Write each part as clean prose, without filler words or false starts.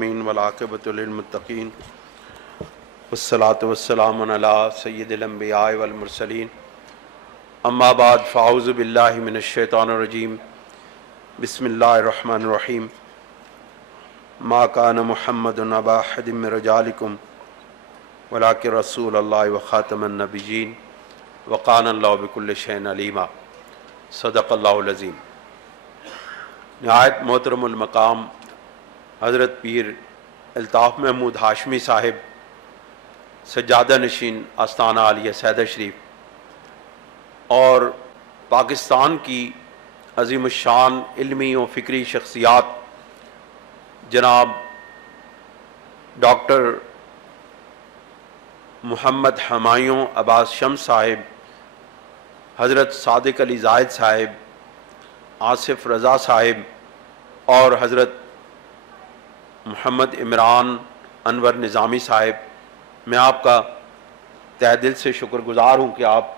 العالمین والعاقبۃ للمتقین والصلاۃ والسلام علی سید الانبیاء والمرسلین اما بعد فاعوذ باللہ من الشیطان الرجیم بسم اللہ الرحمن الرحیم ما کان محمد ابا احد من رجالکم ولکن رسول اللہ وخاتم النبیین وکان اللہ بکل شیء علیما صدق اللہ العظیم۔ نہایت محترم المقام حضرت پیر الطاف محمود ہاشمی صاحب سجادہ نشین آستانہ عالیہ سیدہ شریف اور پاکستان کی عظیم الشان علمی و فکری شخصیات جناب ڈاکٹر محمد ہمایوں عباس شمس صاحب، حضرت صادق علی زاہد صاحب، آصف رضا صاحب اور حضرت محمد عمران انور نظامی صاحب، میں آپ کا تہ دل سے شکر گزار ہوں کہ آپ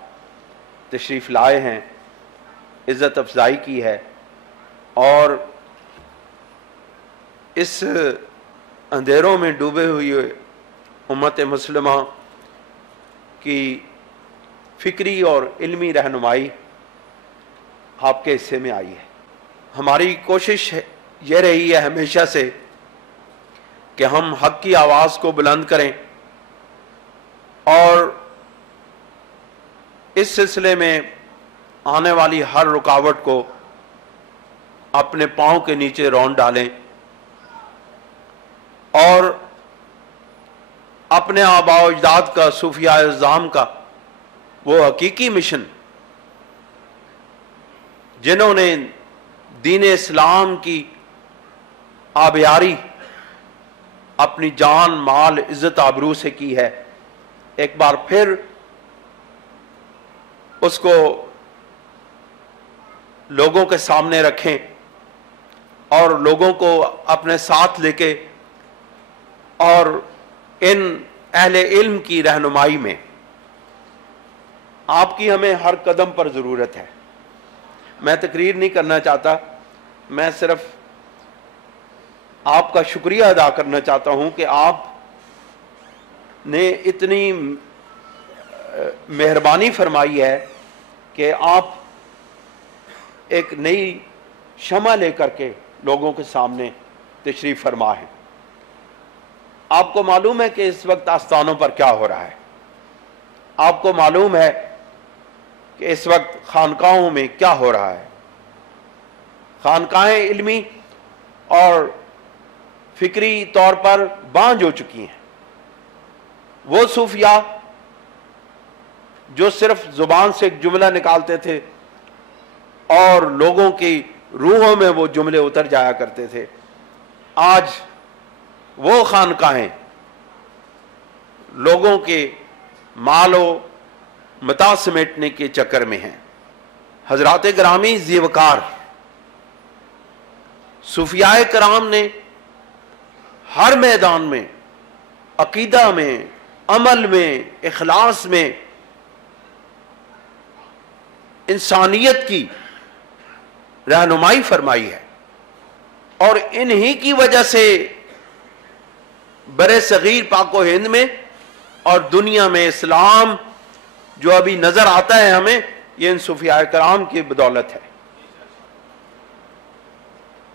تشریف لائے ہیں، عزت افزائی کی ہے اور اس اندھیروں میں ڈوبے ہوئے امت مسلمہ کی فکری اور علمی رہنمائی آپ کے حصے میں آئی ہے۔ ہماری کوشش یہ رہی ہے ہمیشہ سے کہ ہم حق کی آواز کو بلند کریں اور اس سلسلے میں آنے والی ہر رکاوٹ کو اپنے پاؤں کے نیچے رون ڈالیں اور اپنے آباء و اجداد کا، صوفیاء اعظام کا وہ حقیقی مشن جنہوں نے دین اسلام کی آبیاری اپنی جان، مال، عزت، آبرو سے کی ہے، ایک بار پھر اس کو لوگوں کے سامنے رکھیں اور لوگوں کو اپنے ساتھ لے کے اور ان اہل علم کی رہنمائی میں آپ کی ہمیں ہر قدم پر ضرورت ہے۔ میں تقریر نہیں کرنا چاہتا، میں صرف آپ کا شکریہ ادا کرنا چاہتا ہوں کہ آپ نے اتنی مہربانی فرمائی ہے کہ آپ ایک نئی شمع لے کر کے لوگوں کے سامنے تشریف فرما ہے۔ آپ کو معلوم ہے کہ اس وقت آستانوں پر کیا ہو رہا ہے، آپ کو معلوم ہے کہ اس وقت خانقاہوں میں کیا ہو رہا ہے۔ خانقاہیں علمی اور فکری طور پر بانجھ ہو چکی ہیں۔ وہ صوفیاء جو صرف زبان سے ایک جملہ نکالتے تھے اور لوگوں کی روحوں میں وہ جملے اتر جایا کرتے تھے، آج وہ خانقاہیں لوگوں کے مال و متاع سمیٹنے کے چکر میں ہیں۔ حضرات گرامی ذی وقار صوفیاء کرام نے ہر میدان میں، عقیدہ میں، عمل میں، اخلاص میں انسانیت کی رہنمائی فرمائی ہے اور انہی کی وجہ سے برِ صغیر پاک و ہند میں اور دنیا میں اسلام جو ابھی نظر آتا ہے ہمیں، یہ ان صوفیاء کرام کی بدولت ہے۔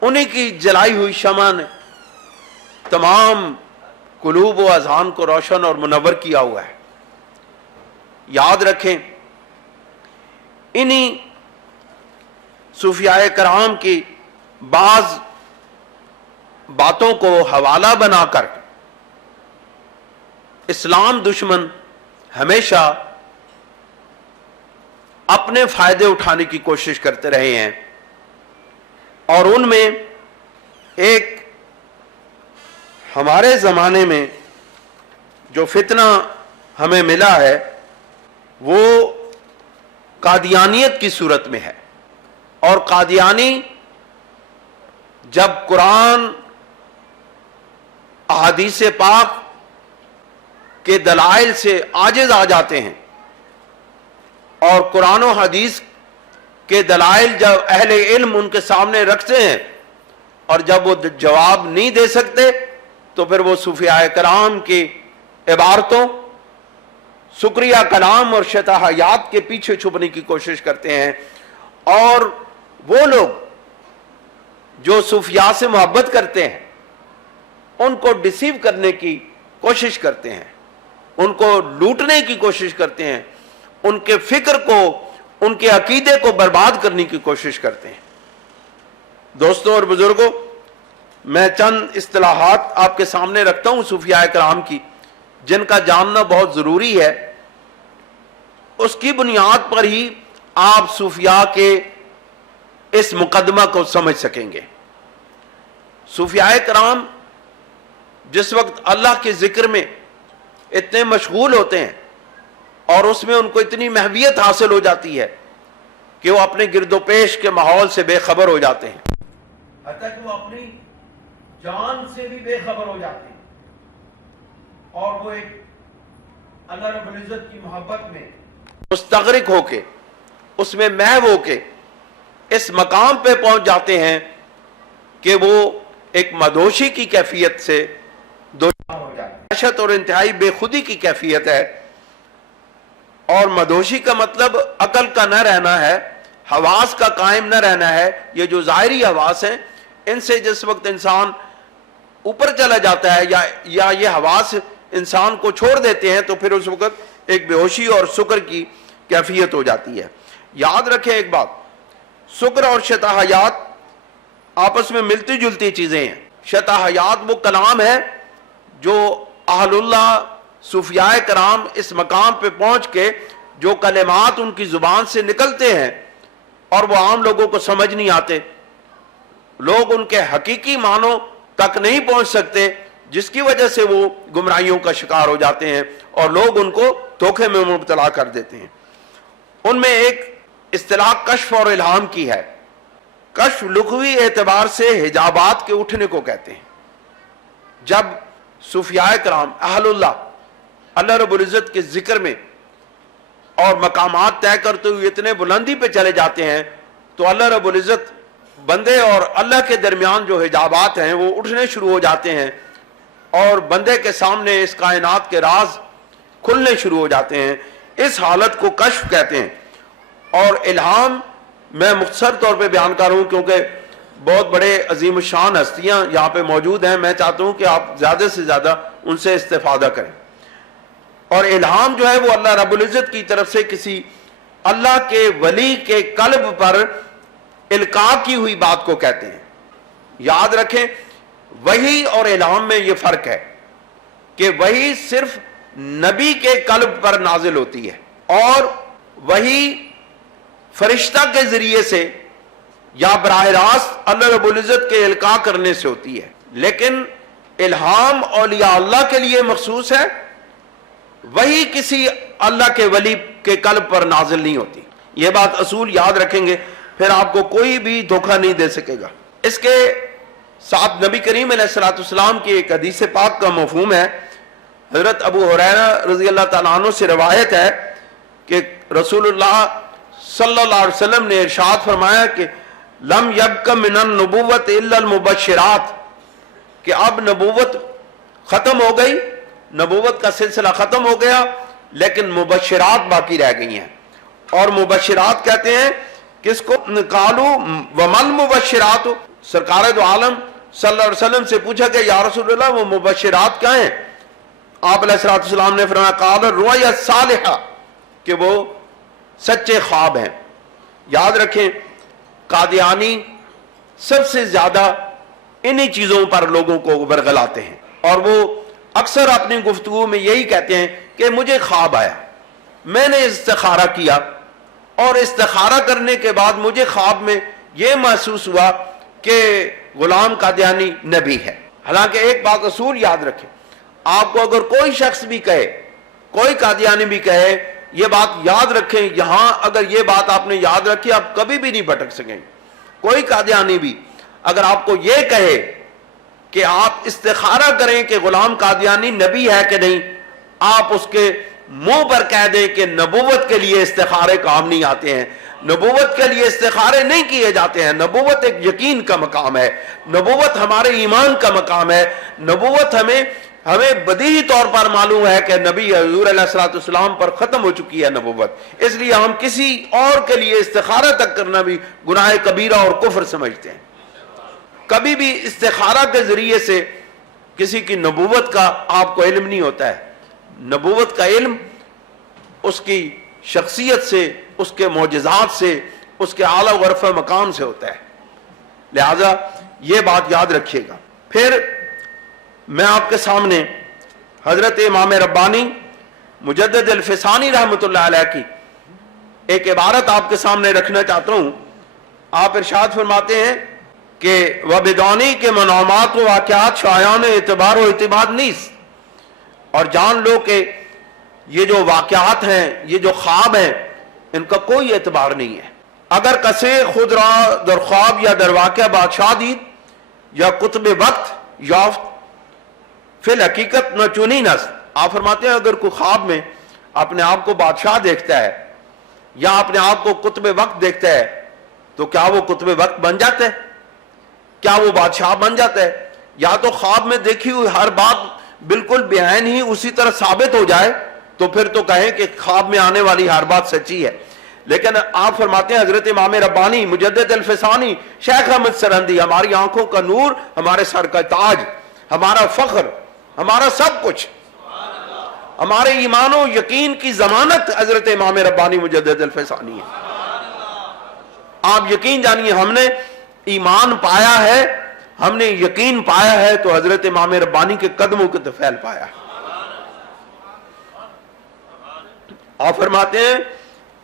انہی کی جلائی ہوئی شمع نے تمام قلوب و اذہان کو روشن اور منور کیا ہوا ہے۔ یاد رکھیں، انہی صوفیاء کرام کی بعض باتوں کو حوالہ بنا کر اسلام دشمن ہمیشہ اپنے فائدے اٹھانے کی کوشش کرتے رہے ہیں اور ان میں ایک ہمارے زمانے میں جو فتنہ ہمیں ملا ہے وہ قادیانیت کی صورت میں ہے، اور قادیانی جب قرآن، احادیث پاک کے دلائل سے عاجز آ جاتے ہیں اور قرآن و حدیث کے دلائل جب اہل علم ان کے سامنے رکھتے ہیں اور جب وہ جواب نہیں دے سکتے تو پھر وہ صوفیاء کرام کی عبارتوں، سکریہ کلام اور شتاحیات کے پیچھے چھپنے کی کوشش کرتے ہیں، اور وہ لوگ جو صوفیاء سے محبت کرتے ہیں ان کو ڈسیو کرنے کی کوشش کرتے ہیں، ان کو لوٹنے کی کوشش کرتے ہیں، ان کے فکر کو، ان کے عقیدے کو برباد کرنے کی کوشش کرتے ہیں۔ دوستوں اور بزرگوں، میں چند اصطلاحات آپ کے سامنے رکھتا ہوں صوفیاء کرام کی، جن کا جاننا بہت ضروری ہے۔ اس کی بنیاد پر ہی آپ صوفیاء کے اس مقدمہ کو سمجھ سکیں گے۔ صوفیاء کرام جس وقت اللہ کے ذکر میں اتنے مشغول ہوتے ہیں اور اس میں ان کو اتنی محویت حاصل ہو جاتی ہے کہ وہ اپنے گرد و پیش کے ماحول سے بے خبر ہو جاتے ہیں، حتیٰ کہ وہ اپنی جان سے بھی بے خبر ہو جاتے ہیں، اور وہ ایک اللہ رب العزت کی محبت میں مستغرق ہو کے، اس میں محو ہو کے اس مقام پہ پہنچ جاتے ہیں کہ وہ ایک مدہوشی کی کیفیت سے دوچار ہو جاتے ہیں۔ وحشت اور انتہائی بے خودی کی کیفیت ہے، اور مدہوشی کا مطلب عقل کا نہ رہنا ہے، حواس کا قائم نہ رہنا ہے۔ یہ جو ظاہری حواس ہیں، ان سے جس وقت انسان اوپر چلا جاتا ہے یا یہ حواس انسان کو چھوڑ دیتے ہیں، تو پھر اس وقت ایک بے ہوشی اور سکر کی کیفیت ہو جاتی ہے۔ یاد رکھیں ایک بات، سکر اور شتاحیات آپس میں ملتی جلتی چیزیں ہیں۔ شتاحیات وہ کلام ہے جو اہل اللہ صوفیاء کرام اس مقام پہ پہنچ کے جو کلمات ان کی زبان سے نکلتے ہیں اور وہ عام لوگوں کو سمجھ نہیں آتے، لوگ ان کے حقیقی معنوں تک نہیں پہنچ سکتے، جس کی وجہ سے وہ گمراہیوں کا شکار ہو جاتے ہیں اور لوگ ان کو دھوکے میں مبتلا کر دیتے ہیں۔ ان میں ایک اصطلاح کشف اور الہام کی ہے۔ کشف لغوی اعتبار سے حجابات کے اٹھنے کو کہتے ہیں۔ جب صوفیاء کرام اہل اللہ رب العزت کے ذکر میں اور مقامات طے کرتے ہوئے اتنے بلندی پہ چلے جاتے ہیں، تو اللہ رب العزت بندے اور اللہ کے درمیان جو حجابات ہیں وہ اٹھنے شروع ہو جاتے ہیں، اور بندے کے سامنے اس کائنات کے راز کھلنے شروع ہو جاتے ہیں۔ اس حالت کو کشف کہتے ہیں۔ اور الہام میں مختصر طور پہ بیان کر رہا ہوں کیونکہ بہت بڑے عظیم الشان ہستیاں یہاں پہ موجود ہیں، میں چاہتا ہوں کہ آپ زیادہ سے زیادہ ان سے استفادہ کریں۔ اور الہام جو ہے وہ اللہ رب العزت کی طرف سے کسی اللہ کے ولی کے قلب پر القاء کی ہوئی بات کو کہتے ہیں۔ یاد رکھیں، وحی اور الہام میں یہ فرق ہے کہ وحی صرف نبی کے قلب پر نازل ہوتی ہے، اور وحی فرشتہ کے ذریعے سے یا براہ راست اللہ رب العزت کے القاء کرنے سے ہوتی ہے۔ لیکن الہام اولیاء اللہ کے لیے مخصوص ہے، وہی کسی اللہ کے ولی کے قلب پر نازل نہیں ہوتی۔ یہ بات اصول یاد رکھیں گے، پھر آپ کو کوئی بھی دھوکہ نہیں دے سکے گا۔ اس کے ساتھ نبی کریم علیہ الصلوۃ والسلام کی ایک حدیث پاک کا مفہوم ہے۔ حضرت ابو ہریرہ رضی اللہ تعالیٰ عنہ سے روایت ہے کہ رسول اللہ صلی اللہ علیہ وسلم نے ارشاد فرمایا کہ لم یبق من النبوت الا المبشرات، کہ اب نبوت ختم ہو گئی، نبوت کا سلسلہ ختم ہو گیا، لیکن مبشرات باقی رہ گئی ہیں۔ اور مبشرات کہتے ہیں کس کو؟ قالو ومن مبشرات، سرکار دو عالم صلی اللہ علیہ وسلم سے پوچھا کہ یا رسول اللہ وہ مبشرات کیا ہیں؟ آپ علیہ السلام نے فرمایا قال الرؤیا الصالحہ، کہ وہ سچے خواب ہیں۔ یاد رکھیں، قادیانی سب سے زیادہ انہی چیزوں پر لوگوں کو برگلاتے ہیں، اور وہ اکثر اپنی گفتگو میں یہی کہتے ہیں کہ مجھے خواب آیا، میں نے استخارہ کیا، اور استخارہ کرنے کے بعد مجھے خواب میں یہ محسوس ہوا کہ غلام قادیانی نبی ہے۔ حالانکہ ایک بات اصول یاد رکھیں، آپ کو اگر کوئی شخص بھی کہے، کوئی قادیانی بھی کہے، یہ بات یاد رکھیں، یہاں اگر یہ بات آپ نے یاد رکھی آپ کبھی بھی نہیں بھٹک سکیں۔ کوئی قادیانی بھی اگر آپ کو یہ کہے کہ آپ استخارہ کریں کہ غلام قادیانی نبی ہے کہ نہیں، آپ اس کے منہ پر کہہ دیں کہ نبوت کے لیے استخارے کام نہیں آتے ہیں۔ نبوت کے لیے استخارے نہیں کیے جاتے ہیں. نبوت ایک یقین کا مقام ہے. نبوت ہمارے ایمان کا مقام ہے. نبوت ہمیں بدیہی طور پر معلوم ہے کہ نبی حضور علیہ الصلوۃ والسلام پر ختم ہو چکی ہے نبوت. اس لیے ہم کسی اور کے لیے استخارہ تک کرنا بھی گناہ کبیرہ اور کفر سمجھتے ہیں. کبھی بھی استخارہ کے ذریعے سے کسی کی نبوت کا آپ کو علم نہیں ہوتا ہے. نبوت کا علم اس کی شخصیت سے، اس کے معجزات سے، اس کے اعلیٰ و رفع مقام سے ہوتا ہے. لہذا یہ بات یاد رکھیے گا. پھر میں آپ کے سامنے حضرت امام ربانی مجدد الفسانی رحمۃ اللہ علیہ کی ایک عبارت آپ کے سامنے رکھنا چاہتا ہوں. آپ ارشاد فرماتے ہیں کہ وبدانی کے منامات و واقعات شایان اعتبار و اعتماد نیست، اور جان لو کہ یہ جو واقعات ہیں، یہ جو خواب ہیں، ان کا کوئی اعتبار نہیں ہے. اگر کسے خود را در خواب یا در واقع بادشاہ دید یا قطب وقت یافت فی الحقیقت نہ چنی نست. آپ فرماتے ہیں اگر کوئی خواب میں اپنے آپ کو بادشاہ دیکھتا ہے یا اپنے آپ کو قطب وقت دیکھتا ہے تو کیا وہ قطب وقت بن جاتا ہے؟ کیا وہ بادشاہ بن جاتا ہے؟ یا تو خواب میں دیکھی ہوئی ہر بات بالکل بعین ہی اسی طرح ثابت ہو جائے تو پھر تو کہیں کہ خواب میں آنے والی ہر بات سچی ہے. لیکن آپ فرماتے ہیں حضرت امام ربانی مجدد الفسانی شیخ احمد سرہندی ہماری آنکھوں کا نور، ہمارے سر کا تاج، ہمارا فخر، ہمارا سب کچھ، ہمارے ایمان و یقین کی ضمانت حضرت امام ربانی مجدد الفسانی ہے. آپ یقین جانیے ہم نے ایمان پایا ہے، ہم نے یقین پایا ہے تو حضرت امام ربانی کے قدموں کے طفیل پایا ہے. آپ فرماتے ہیں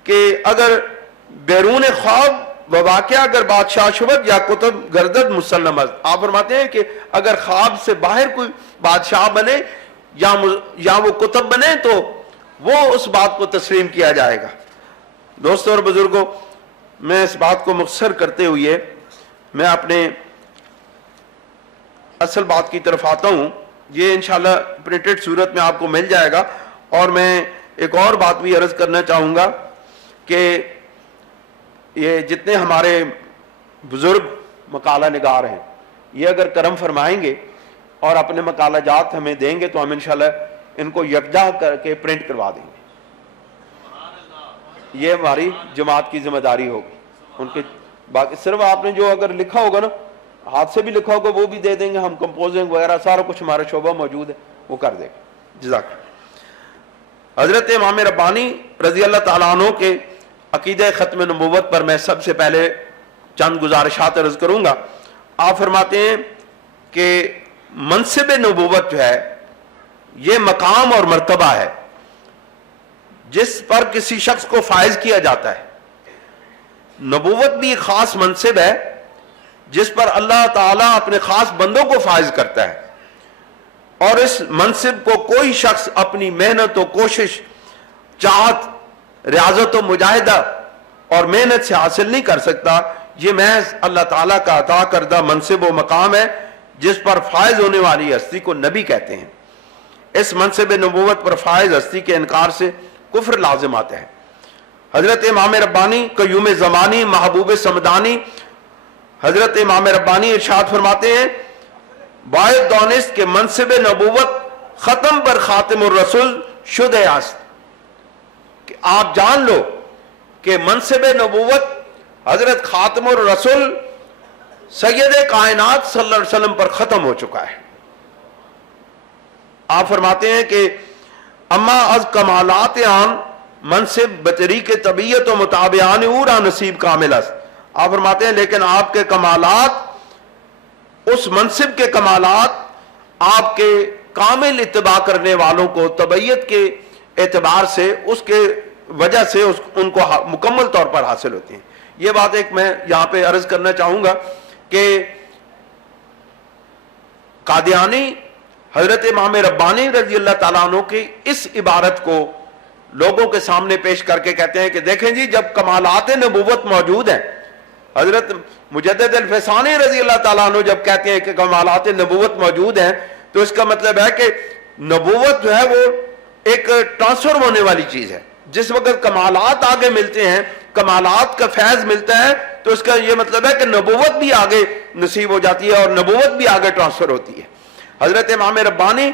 کہ اگر بیرون خواب و واقعہ اگر بادشاہ شبد یا کتب گردد مسلم است. آپ فرماتے ہیں کہ اگر خواب سے باہر کوئی بادشاہ بنے یا وہ کتب بنے تو وہ اس بات کو تسلیم کیا جائے گا. دوستوں اور بزرگوں، میں اس بات کو مختصر کرتے ہوئے میں اپنے اصل بات کی طرف آتا ہوں. یہ انشاءاللہ پرنٹڈ صورت میں آپ کو مل جائے گا. اور میں ایک اور بات بھی عرض کرنا چاہوں گا کہ یہ جتنے ہمارے بزرگ مقالہ نگار ہیں یہ اگر کرم فرمائیں گے اور اپنے مقالہ جات ہمیں دیں گے تو ہم انشاءاللہ ان کو یکجا کر کے پرنٹ کروا دیں گے. یہ ہماری جماعت کی ذمہ داری ہوگی. ان کے باقی صرف آپ نے جو اگر لکھا ہوگا نا، ہاتھ سے بھی لکھا ہوگا وہ بھی دے دیں گے. ہم کمپوزنگ وغیرہ سارا کچھ ہمارا شعبہ موجود ہے، وہ کر دیں گے. جزاک اللہ. حضرت امام ربانی رضی اللہ تعالیٰ عنہ کے عقیدہ ختم نبوت پر میں سب سے پہلے چند گزارشات عرض کروں گا. آپ فرماتے ہیں کہ منصب نبوت جو ہے یہ مقام اور مرتبہ ہے جس پر کسی شخص کو فائز کیا جاتا ہے. نبوت بھی ایک خاص منصب ہے جس پر اللہ تعالیٰ اپنے خاص بندوں کو فائز کرتا ہے، اور اس منصب کو کوئی شخص اپنی محنت و کوشش، چاہت، ریاضت و مجاہدہ اور محنت سے حاصل نہیں کر سکتا. یہ محض اللہ تعالیٰ کا عطا کردہ منصب و مقام ہے جس پر فائز ہونے والی ہستی کو نبی کہتے ہیں. اس منصب نبوت پر فائز ہستی کے انکار سے کفر لازم آتا ہے. حضرت امام ربانی قیوم زمانی محبوب سمدانی حضرت امام ربانی ارشاد فرماتے ہیں باید دانست کہ منصب نبوت ختم پر خاتم الرسول شدہ است. کہ آپ جان لو کہ منصب نبوت حضرت خاتم الرسول سید کائنات صلی اللہ علیہ وسلم پر ختم ہو چکا ہے. آپ فرماتے ہیں کہ اما از کمالات آن منصب بطریق طبیعت و مطابعان اورا نصیب کامل است. آپ فرماتے ہیں لیکن آپ کے کمالات، اس منصب کے کمالات آپ کے کامل اتباع کرنے والوں کو طبیعت کے اعتبار سے، اس کے وجہ سے ان کو مکمل طور پر حاصل ہوتے ہیں. یہ بات ایک میں یہاں پہ عرض کرنا چاہوں گا کہ قادیانی حضرت امام ربانی رضی اللہ تعالیٰ عنہ کی اس عبارت کو لوگوں کے سامنے پیش کر کے کہتے ہیں کہ دیکھیں جی، جب کمالات نبوت موجود ہیں، حضرت مجدد الفسانی رضی اللہ تعالیٰ عنہ جب کہتے ہیں کہ کمالات نبوت موجود ہیں تو اس کا مطلب ہے کہ نبوت جو ہے وہ ایک ٹرانسفر ہونے والی چیز ہے. جس وقت کمالات آگے ملتے ہیں، کمالات کا فیض ملتا ہے، تو اس کا یہ مطلب ہے کہ نبوت بھی آگے نصیب ہو جاتی ہے اور نبوت بھی آگے ٹرانسفر ہوتی ہے۔ حضرت امام ربانی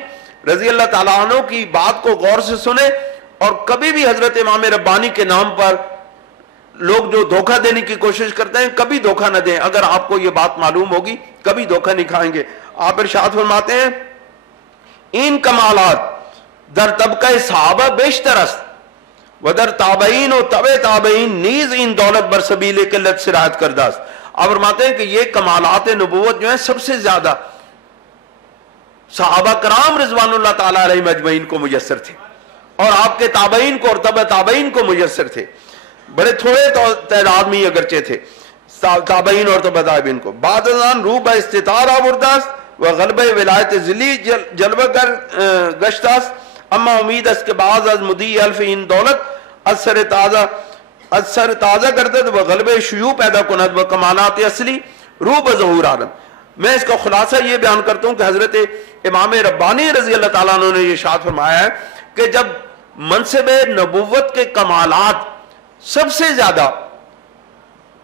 رضی اللہ تعالیٰ عنہ کی بات کو غور سے سنیں، اور کبھی بھی حضرت امام ربانی کے نام پر لوگ جو دھوکہ دینے کی کوشش کرتے ہیں کبھی دھوکہ نہ دیں۔ اگر آپ کو یہ بات معلوم ہوگی کبھی دھوکہ نہیں کھائیں گے۔ آپ ارشاد فرماتے ہیں این کمالات در طبقہ صحابہ بیشتر است و در تابعین و تبع تابعین نیز این دولت بر سبیل قلت سرایت کردہ است۔ آپ فرماتے ہیں کہ یہ کمالات نبوت جو ہیں سب سے زیادہ صحابہ کرام رضوان اللہ تعالیٰ علیہ مجمعین کو میسر تھے، اور آپ کے تابعین کو اور تبع تابعین کو میسر تھے، بڑے تھوڑے تعداد میں اگرچہ تھے تابعین اور تبع تابعین کو۔ بعد ازان روح با استطار آورداست و غلبہ ولایت ذلی جلوہ گر گشتاست، اما امید است کہ بعض از مدی الف این دولت اثر تازہ کردد و غلبہ شیوع پیدا کند و کمالات اصلی روح بظہور عالم۔ میں اس کا خلاصہ یہ بیان کرتا ہوں کہ حضرت امام ربانی رضی اللہ تعالیٰ عنہ نے یہ ارشاد فرمایا ہے کہ جب منصب نبوت کے کمالات سب سے زیادہ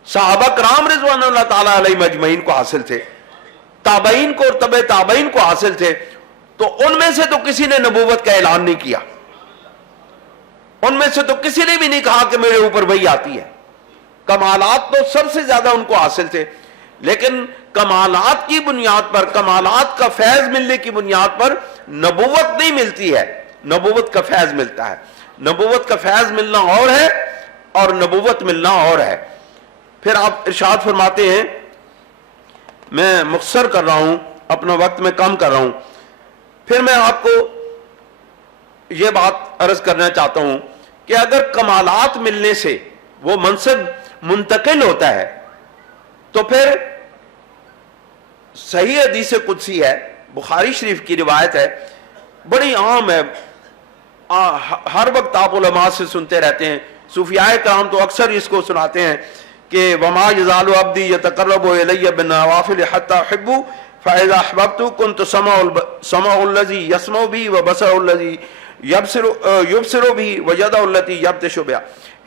صحابہ کرام رضوان اللہ تعالیٰ علیہ مجمعین کو حاصل تھے، تابعین کو اور تبع تابعین کو حاصل تھے، تو ان میں سے تو کسی نے نبوت کا اعلان نہیں کیا، ان میں سے تو کسی نے بھی نہیں کہا کہ میرے اوپر وحی آتی ہے۔ کمالات تو سب سے زیادہ ان کو حاصل تھے، لیکن کمالات کی بنیاد پر، کمالات کا فیض ملنے کی بنیاد پر نبوت نہیں ملتی ہے، نبوت کا فیض ملتا ہے۔ نبوت کا فیض ملنا اور ہے اور نبوت ملنا اور ہے۔ پھر آپ ارشاد فرماتے ہیں، میں مختصر کر رہا ہوں، اپنا وقت میں کم کر رہا ہوں، پھر میں آپ کو یہ بات عرض کرنا چاہتا ہوں کہ اگر کمالات ملنے سے وہ منصب منتقل ہوتا ہے تو پھر صحیح حدیث قدسی ہے، بخاری شریف کی روایت ہے، بڑی عام ہے، ہر وقت آپ علماء سے سنتے رہتے ہیں، صوفیاء کرام تو اکثر اس کو سناتے ہیں کہ وما یزال عبدی یتقرب الی بالنوافل حتی احبہ فاذا احببت كنت سمع الذی یسمع به وبصر الذی یبصر به وید التی یبطش بها۔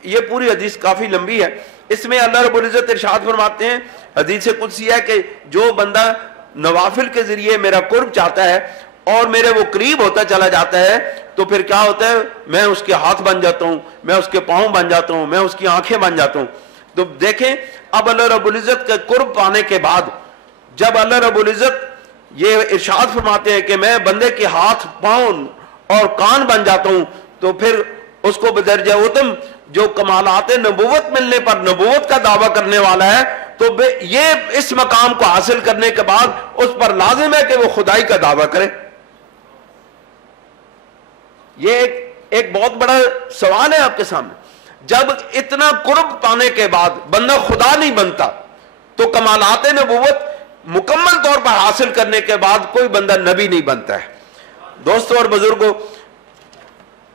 یہ پوری حدیث کافی لمبی ہے، اس میں اللہ رب العزت ارشاد فرماتے ہیں، حدیث قدسی ہے کہ جو بندہ نوافل کے ذریعے میرا قرب چاہتا ہے اور میرے وہ قریب ہوتا چلا جاتا ہے تو پھر کیا ہوتا ہے، میں اس کے ہاتھ بن جاتا ہوں، میں اس کے پاؤں بن جاتا ہوں، میں اس کی آنکھیں بن جاتا ہوں۔ تو دیکھیں اب اللہ رب العزت کا قرب پانے کے بعد جب اللہ رب العزت یہ ارشاد فرماتے ہیں کہ میں بندے کے ہاتھ، پاؤں اور کان بن جاتا ہوں، تو پھر اس کو بدرجہ اتم جو کمالات نبوت ملنے پر نبوت کا دعویٰ کرنے والا ہے، تو یہ اس مقام کو حاصل کرنے کے بعد اس پر لازم ہے کہ وہ خدائی کا دعویٰ کرے۔ یہ ایک بہت بڑا سوال ہے آپ کے سامنے۔ جب اتنا قرب پانے کے بعد بندہ خدا نہیں بنتا تو کمالات نبوت مکمل طور پر حاصل کرنے کے بعد کوئی بندہ نبی نہیں بنتا ہے۔ دوستوں اور بزرگوں،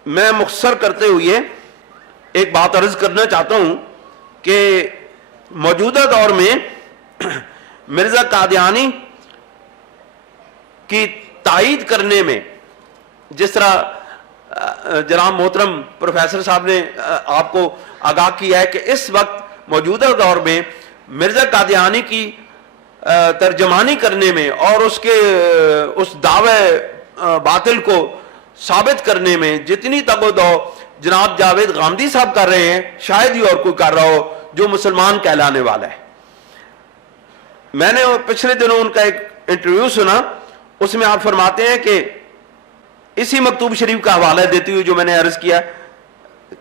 میں مختصر کرتے ہوئے ایک بات عرض کرنا چاہتا ہوں کہ موجودہ دور میں مرزا قادیانی کی تائید کرنے میں جس طرح جناب محترم پروفیسر صاحب نے آپ کو آگاہ کیا ہے کہ اس وقت موجودہ دور میں مرزا قادیانی کی ترجمانی کرنے میں اور اس دعوے باطل کو ثابت کرنے میں جتنی تگ و دو جناب جاوید غامدی صاحب کر رہے ہیں، شاید ہی اور کوئی کر رہا ہو جو مسلمان کہلانے والا ہے۔ میں نے پچھلے دنوں ان کا ایک انٹرویو سنا، اس میں آپ فرماتے ہیں کہ اسی مکتوب شریف کا حوالہ دیتے ہوئے جو میں نے عرض کیا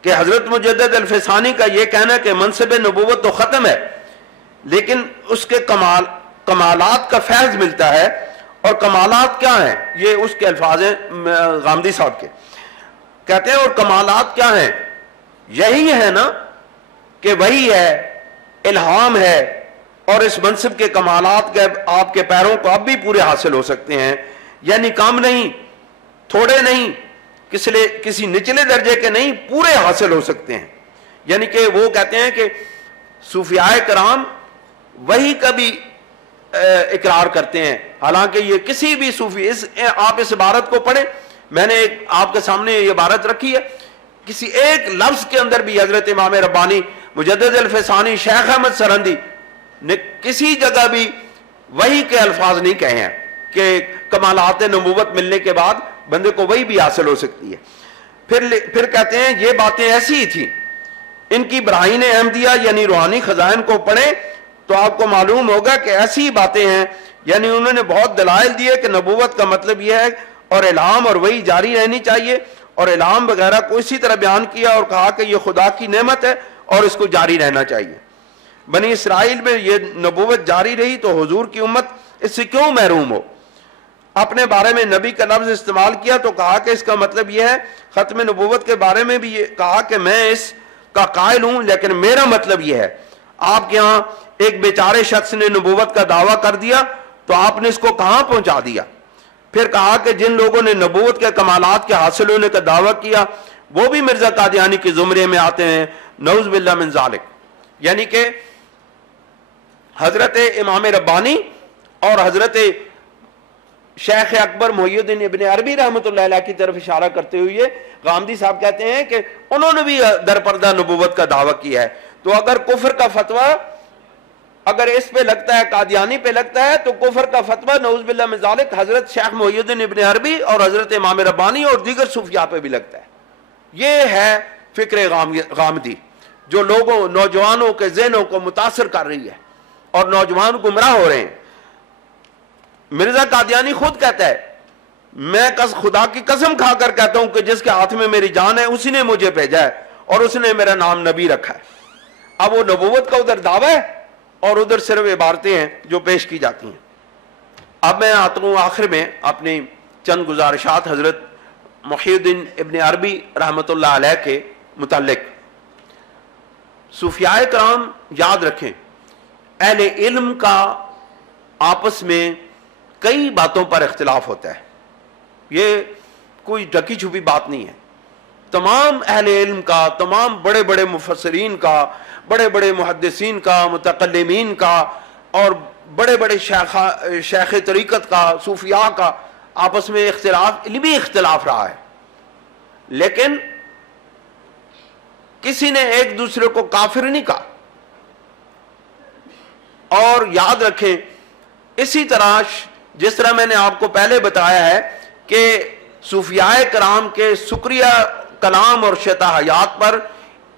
کہ حضرت مجدد الفسانی کا یہ کہنا کہ منصب نبوت تو ختم ہے لیکن اس کے کمالات کا فیض ملتا ہے، اور کمالات کیا ہیں؟ یہ اس کے الفاظ ہیں غامدی صاحب کے، کہتے ہیں اور کمالات کیا ہیں؟ یہی ہے نا کہ وہی ہے، الہام ہے، اور اس منصب کے کمالات کے آپ کے پیروں کو اب بھی پورے حاصل ہو سکتے ہیں، یعنی کم نہیں، تھوڑے نہیں، کسی نچلے درجے کے نہیں، پورے حاصل ہو سکتے ہیں۔ یعنی کہ وہ کہتے ہیں کہ صوفیاء کرام وہی کا بھی اقرار کرتے ہیں، حالانکہ یہ کسی بھی صوفی آپ اس عبارت کو پڑھیں، میں نے آپ کے سامنے یہ عبارت رکھی ہے کسی ایک لفظ کے اندر بھی حضرت امام ربانی مجدد الفسانی شیخ احمد سرندی نے کسی جگہ بھی وہی کے الفاظ نہیں کہے ہیں کہ کمالات نبوت ملنے کے بعد بندے کو وہی بھی حاصل ہو سکتی ہے. پھر کہتے ہیں یہ باتیں ایسی ہی تھیں. ان کی براہین احمدیہ یعنی روحانی خزائن کو پڑھیں تو آپ کو معلوم ہوگا کہ ایسی باتیں ہیں. یعنی انہوں نے بہت دلائل دیے کہ نبوت کا مطلب یہ ہے اور الہام اور وہی جاری رہنی چاہیے, اور الہام وغیرہ کو اسی طرح بیان کیا اور کہا کہ یہ خدا کی نعمت ہے اور اس کو جاری رہنا چاہیے. بنی اسرائیل میں یہ نبوت جاری رہی تو حضور کی امت اس سے کیوں محروم ہو. اپنے بارے میں نبی کا لفظ استعمال کیا تو کہا کہ اس کا مطلب یہ ہے. ختم نبوت کے بارے میں بھی یہ کہا کہ میں اس کا قائل ہوں, لیکن میرا مطلب یہ ہے. آپ کے ہاں ایک بیچارے شخص نے نبوت کا دعویٰ کر دیا تو آپ نے اس کو کہاں پہنچا دیا. پھر کہا کہ جن لوگوں نے نبوت کے کمالات کے حاصل ہونے کا دعویٰ کیا وہ بھی مرزا قادیانی کے زمرے میں آتے ہیں, نعوذ باللہ من ذالک. یعنی کہ حضرت امام ربانی اور حضرت شیخ اکبر محی الدین ابن عربی رحمۃ اللہ علیہ کی طرف اشارہ کرتے ہوئے غامدی صاحب کہتے ہیں کہ انہوں نے بھی درپردہ نبوت کا دعویٰ کیا ہے. تو اگر کفر کا فتویٰ اگر اس پہ لگتا ہے, قادیانی پہ لگتا ہے, تو کفر کا فتویٰ نعوذ باللہ من ذالک حضرت شیخ محی الدین ابن عربی اور حضرت امام ربانی اور دیگر صوفیاء پہ بھی لگتا ہے. یہ ہے فکر غامدی جو لوگوں نوجوانوں کے ذہنوں کو متاثر کر رہی ہے اور نوجوان گمراہ ہو رہے ہیں. مرزا قادیانی خود کہتا ہے, میں خدا کی قسم کھا کر کہتا ہوں کہ جس کے ہاتھ میں میری جان ہے اسی نے مجھے بھیجا ہے اور اس نے میرا نام نبی رکھا ہے. اب وہ نبوت کا ادھر دعویٰ ہے اور ادھر صرف عبارتیں ہیں جو پیش کی جاتی ہیں. اب میں آتا ہوں آخر میں اپنی چند گزارشات حضرت محی الدین ابن عربی رحمۃ اللہ علیہ کے متعلق. صوفیاء کرام یاد رکھیں, اہل علم کا آپس میں کئی باتوں پر اختلاف ہوتا ہے. یہ کوئی ڈھکی چھپی بات نہیں ہے. تمام اہل علم کا, تمام بڑے بڑے مفسرین کا, بڑے بڑے محدثین کا, متکلمین کا اور بڑے بڑے شیخ طریقت کا, صوفیاء کا آپس میں اختلاف, علمی اختلاف رہا ہے. لیکن کسی نے ایک دوسرے کو کافر نہیں کہا. اور یاد رکھیں, اسی طرح جس طرح میں نے آپ کو پہلے بتایا ہے کہ صوفیاء کرام کے سکریہ کلام اور شتا حیات پر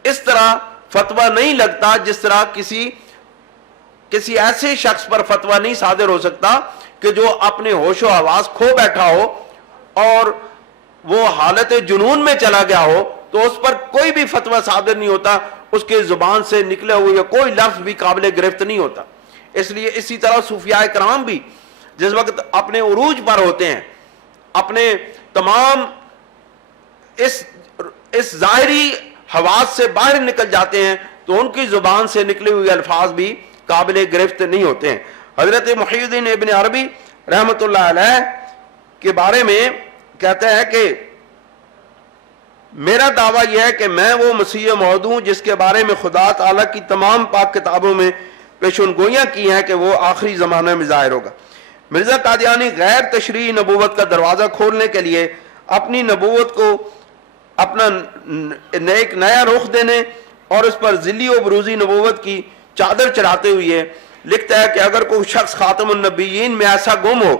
اس طرح فتویٰ نہیں لگتا جس طرح کسی ایسے شخص پر فتویٰ نہیں صادر ہو سکتا کہ جو اپنے ہوش و حواس کھو بیٹھا ہو اور وہ حالت جنون میں چلا گیا ہو, تو اس پر کوئی بھی فتویٰ صادر نہیں ہوتا. اس کے زبان سے نکلے ہوئے کوئی لفظ بھی قابل گرفت نہیں ہوتا. اس لیے اسی طرح صوفیاء کرام بھی جس وقت اپنے عروج پر ہوتے ہیں, اپنے تمام اس ظاہری حواس سے باہر نکل جاتے ہیں, تو ان کی زبان سے نکلے ہوئے الفاظ بھی قابل گرفت نہیں ہوتے ہیں. حضرت محی الدین ابن عربی رحمۃ اللہ علیہ کے بارے میں کہتا ہے کہ میرا دعویٰ یہ ہے کہ میں وہ مسیح موعود ہوں جس کے بارے میں خدا تعالیٰ کی تمام پاک کتابوں میں پیشن گوئیاں کی ہیں کہ وہ آخری زمانے میں ظاہر ہوگا. مرزا قادیانی غیر تشریعی نبوت کا دروازہ کھولنے کے لیے اپنی نبوت کو اپنا ایک نیا رخ دینے اور اس پر ذلی و بروزی نبوت کی چادر چڑھاتے ہوئے لکھتا ہے کہ اگر کوئی شخص خاتم النبیین میں ایسا گم ہو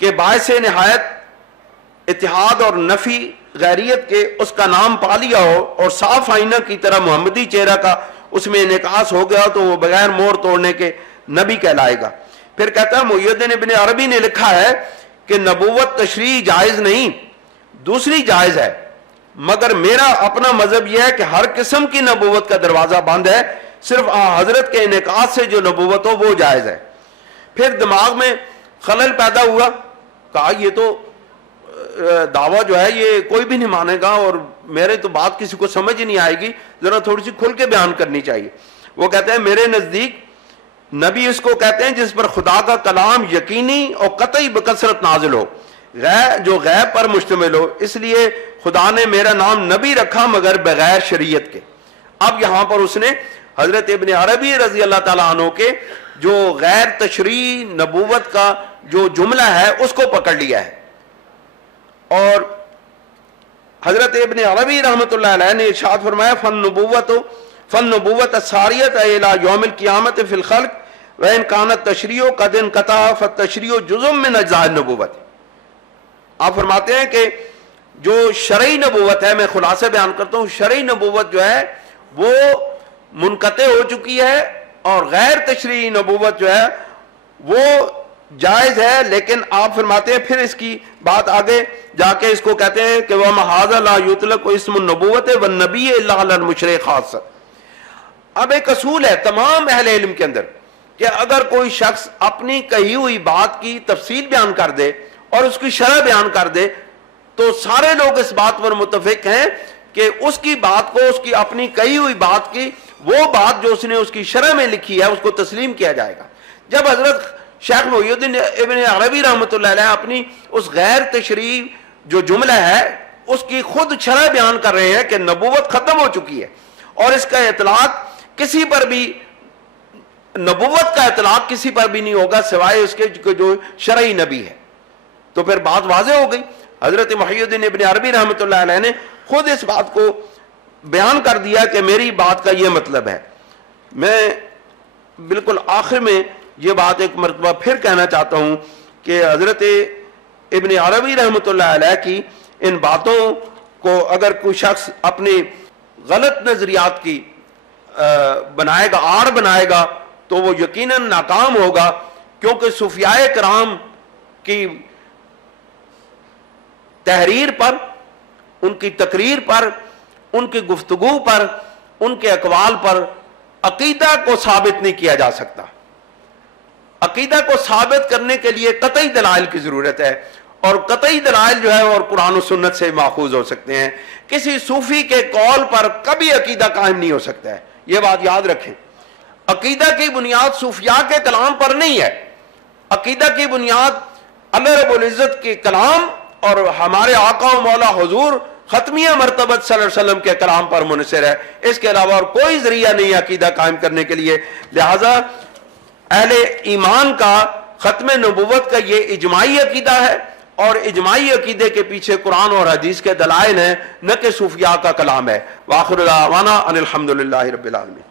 کہ باعث نہایت اتحاد اور نفی غیریت کے اس کا نام پا لیا ہو اور صاف آئینہ کی طرح محمدی چہرہ کا اس میں انعکاس ہو گیا, تو وہ بغیر مور توڑنے کے نبی کہلائے گا. پھر کہتا ہے محی الدین ابن عربی نے لکھا ہے کہ نبوت تشریح جائز نہیں, دوسری جائز ہے, مگر میرا اپنا مذہب یہ ہے کہ ہر قسم کی نبوت کا دروازہ بند ہے, صرف حضرت کے انعکاس سے جو نبوت ہو وہ جائز ہے. پھر دماغ میں خلل پیدا ہوا, کہا یہ تو دعویٰ جو ہے یہ کوئی بھی نہیں مانے گا اور میرے تو بات کسی کو سمجھ نہیں آئے گی, ذرا تھوڑی سی کھل کے بیان کرنی چاہیے. وہ کہتے ہیں میرے نزدیک نبی اس کو کہتے ہیں جس پر خدا کا کلام یقینی اور قطعی بکثرت نازل ہو, جو غیب پر مشتمل ہو. اس لیے خدا نے میرا نام نبی رکھا مگر بغیر شریعت کے. اب یہاں پر اس نے حضرت ابن عربی رضی اللہ تعالیٰ عنہ کے جو غیر تشریعی نبوت کا جو جملہ ہے اس کو پکڑ لیا ہے. اور حضرت ابن عربی رحمۃ اللہ علیہ نے ارشاد فرمایا فالنبوت الساریۃ الی یوم القیامت فی الخلق وان کانت تشریع قد انقطع فالتشریع جزء من اجزاء النبوت. آپ فرماتے ہیں کہ جو شرعی نبوت ہے، میں خلاصے بیان کرتا ہوں، شرعی نبوت جو ہے وہ منقطع ہو چکی ہے، اور غیر تشریعی نبوت جو ہے وہ جائز ہے. لیکن آپ فرماتے ہیں پھر اس کی بات آگے جا کے اس کو کہتے ہیں کہ وَمَا هَذَا لَا يُطْلَقُ اسْمُ النُّبُوَّةِ وَالنَّبِيِّ إِلَّا عَلَى الْمُشْرِكِ خَاصًّا. اب ایک اصول ہے تمام اہل علم کے اندر کہ اگر کوئی شخص اپنی کہی ہوئی بات کی تفصیل بیان کر دے اور اس کی شرح بیان کر دے تو سارے لوگ اس بات پر متفق ہیں کہ اس کی بات کو، اس کی اپنی کہی ہوئی بات کی وہ بات جو اس نے اس کی شرح میں لکھی ہے اس کو تسلیم کیا جائے گا. جب حضرت شیخ محی الدین ابن عربی رحمۃ اللہ علیہ اپنی اس غیر تشریعی جو جملہ ہے اس کی خود شرح بیان کر رہے ہیں کہ نبوت ختم ہو چکی ہے اور اس کا اطلاق کسی پر بھی، نبوت کا اطلاق کسی پر بھی نہیں ہوگا سوائے اس کے جو شرعی نبی ہے، تو پھر بات واضح ہو گئی. حضرت محی الدین ابن عربی رحمۃ اللہ علیہ نے خود اس بات کو بیان کر دیا کہ میری بات کا یہ مطلب ہے. میں بالکل آخر میں یہ بات ایک مرتبہ پھر کہنا چاہتا ہوں کہ حضرت ابن عربی رحمۃ اللہ علیہ کی ان باتوں کو اگر کوئی شخص اپنی غلط نظریات کی بنائے گا، آڑ بنائے گا، تو وہ یقیناً ناکام ہوگا، کیونکہ صوفیاء کرام کی تحریر پر، ان کی تقریر پر، ان کی گفتگو پر، ان کے اقوال پر عقیدہ کو ثابت نہیں کیا جا سکتا. عقیدہ کو ثابت کرنے کے لیے قطعی دلائل کی ضرورت ہے، اور قطعی دلائل جو ہے اور قرآن و سنت سے ماخوذ ہو سکتے ہیں. کسی صوفی کے قول پر کبھی عقیدہ قائم نہیں ہو سکتا ہے، یہ بات یاد رکھیں. عقیدہ کی بنیاد صوفیاء کے کلام پر نہیں ہے، عقیدہ کی بنیاد اللہ رب العزت کے کلام اور ہمارے آقا و مولا حضور ختمیہ مرتبت صلی اللہ علیہ وسلم کے کلام پر منحصر ہے. اس کے علاوہ اور کوئی ذریعہ نہیں عقیدہ قائم کرنے کے لیے. لہذا اہل ایمان کا ختم نبوت کا یہ اجماعی عقیدہ ہے، اور اجماعی عقیدے کے پیچھے قرآن اور حدیث کے دلائل ہیں، نہ کہ صوفیاء کا کلام ہے. وآخر دعوانا ان الحمد للہ رب العالمین.